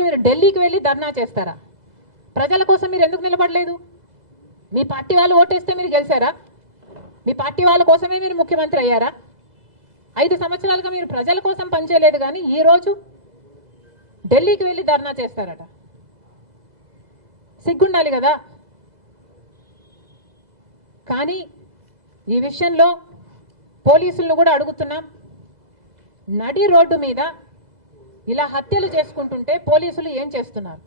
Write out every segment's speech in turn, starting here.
ఈరోజు మీరు ఢిల్లీకి వెళ్ళి ధర్నా చేస్తారా? ప్రజల కోసం మీరు ఎందుకు నిలబడలేదు? మీ పార్టీ వాళ్ళు ఓటేస్తే మీరు గెలిచారా? మీ పార్టీ వాళ్ళ కోసమే మీరు ముఖ్యమంత్రి అయ్యారా? ఐదు సంవత్సరాలుగా మీరు ప్రజల కోసం పనిచేయలేదు కానీ ఈరోజు ఢిల్లీకి వెళ్ళి ధర్నా చేస్తారట. సిగ్గుండాలి కదా? కానీ ఈ విషయంలో పోలీసులను కూడా అడుగుతున్నాం. నడి రోడ్డు మీద ఇలా హత్యలు చేసుకుంటుంటే పోలీసులు ఏం చేస్తున్నారు?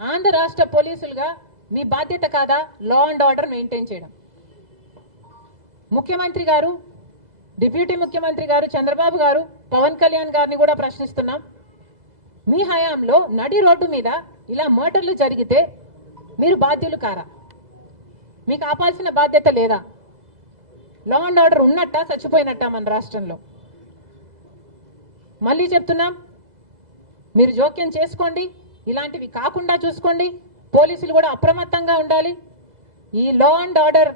ఆంధ్ర రాష్ట్ర పోలీసులుగా మీ బాధ్యత కాదా? లా అండ్ ఆర్డర్ మెయింటైన్ చేయడం. ముఖ్యమంత్రి గారు డిప్యూటీ ముఖ్యమంత్రి గారు చంద్రబాబు గారు పవన్ కళ్యాణ్ గారిని కూడా ప్రశ్నిస్తున్నాం. మీ హయాంలో నడి రోడ్డు మీద ఇలా మర్డర్లు జరిగితే మీరు బాధ్యులు కారా? మీకు ఆపాల్సిన బాధ్యత లేదా? లా అండ్ ఆర్డర్ ఉన్నట్టా చచ్చిపోయినట్టా మన రాష్ట్రంలో? మళ్ళీ చెప్తున్నాం మీరు జోక్యం చేసుకోండి ఇలాంటివి కాకుండా చూసుకోండి పోలీసులు కూడా అప్రమత్తంగా ఉండాలి. ఈ లా అండ్ ఆర్డర్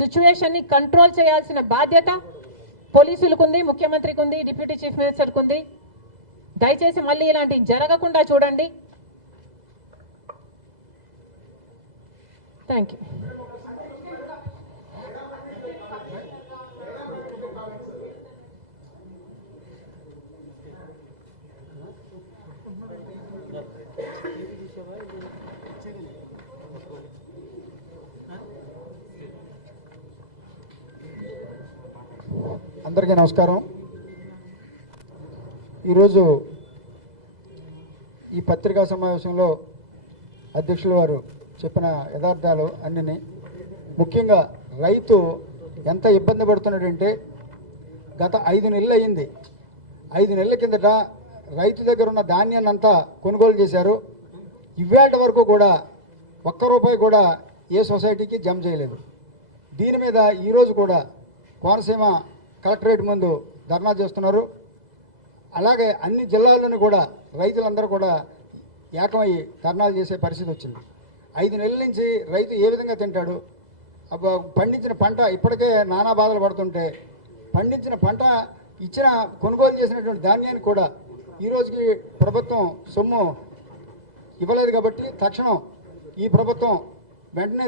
సిచ్యువేషన్ని కంట్రోల్ చేయాల్సిన బాధ్యత పోలీసులకు ఉంది ముఖ్యమంత్రికి ఉంది డిప్యూటీ చీఫ్ మినిస్టర్కి ఉంది దయచేసి మళ్ళీ ఇలాంటివి జరగకుండా చూడండి. థ్యాంక్ యూ అందరికీ నమస్కారం. ఈరోజు ఈ పత్రికా సమావేశంలో అధ్యక్షుల వారు చెప్పిన యథార్థాలు అన్నీ ముఖ్యంగా రైతు ఎంత ఇబ్బంది పడుతున్నాడంటే గత ఐదు నెలలు అయింది. ఐదు నెలల కిందట రైతు దగ్గర ఉన్న ధాన్యాన్ని అంతా కొనుగోలు చేశారు. ఇవాళ వరకు కూడా ఒక్క రూపాయి కూడా ఏ సొసైటీకి జమ చేయలేదు. దీని మీద ఈరోజు కూడా కోనసీమ కలెక్టరేట్ ముందు ధర్నా చేస్తున్నారు. అలాగే అన్ని జిల్లాల్లోనూ కూడా రైతులందరూ కూడా ఏకమై ధర్నాలు చేసే పరిస్థితి వచ్చింది. ఐదు నెలల నుంచి రైతు ఏ విధంగా తింటాడు? అబ్బా, పండించిన పంట ఇప్పటికే నానా బాధలు పడుతుంటే పండించిన పంట ఇచ్చిన కొనుగోలు చేసినటువంటి ధాన్యాన్ని కూడా ఈ రోజుకి ప్రభుత్వం సొమ్ము ఇవ్వలేదు కాబట్టి తక్షణం ఈ ప్రభుత్వం వెంటనే